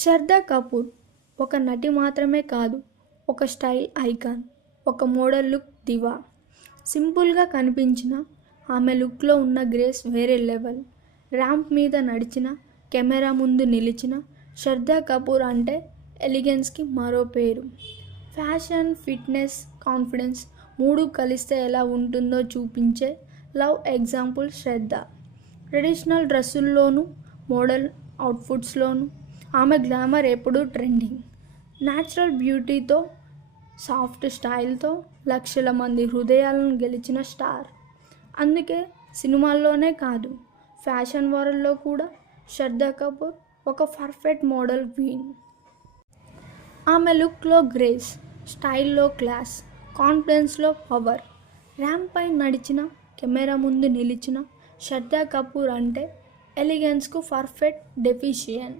శ్రద్ధా కపూర్ ఒక నటి మాత్రమే కాదు, ఒక స్టైల్ ఐకాన్, ఒక మోడల్ లుక్ దివా. సింపుల్గా కనిపించిన ఆమె లుక్లో ఉన్న గ్రేస్ వేరే లెవెల్. ర్యాంప్ మీద నడిచిన, కెమెరా ముందు నిలిచిన శ్రద్ధా కపూర్ అంటే ఎలిగెన్స్కి మరో పేరు. ఫ్యాషన్, ఫిట్నెస్, కాన్ఫిడెన్స్ మూడు కలిస్తే ఎలా ఉంటుందో చూపించే లవ్ ఎగ్జాంపుల్ శ్రద్ధ. ట్రెడిషనల్ డ్రెస్సుల్లోనూ, మోడల్ అవుట్ఫిట్స్లోనూ ఆమె గ్లామర్ ఎప్పుడూ ట్రెండింగ్. న్యాచురల్ బ్యూటీతో, సాఫ్ట్ స్టైల్తో లక్షల మంది హృదయాలను గెలిచిన స్టార్. అందుకే సినిమాల్లోనే కాదు, ఫ్యాషన్ వరల్డ్లో కూడా శ్రద్ధా కపూర్ ఒక పర్ఫెక్ట్ మోడల్ క్వీన్. ఆమె లుక్లో గ్రేస్, స్టైల్లో క్లాస్, కాన్ఫిడెన్స్లో పవర్. ర్యాంప్పై నడిచిన, కెమెరా ముందు నిలిచిన శ్రద్ధా కపూర్ అంటే ఎలిగెన్స్కు పర్ఫెక్ట్ డెఫినిషన్.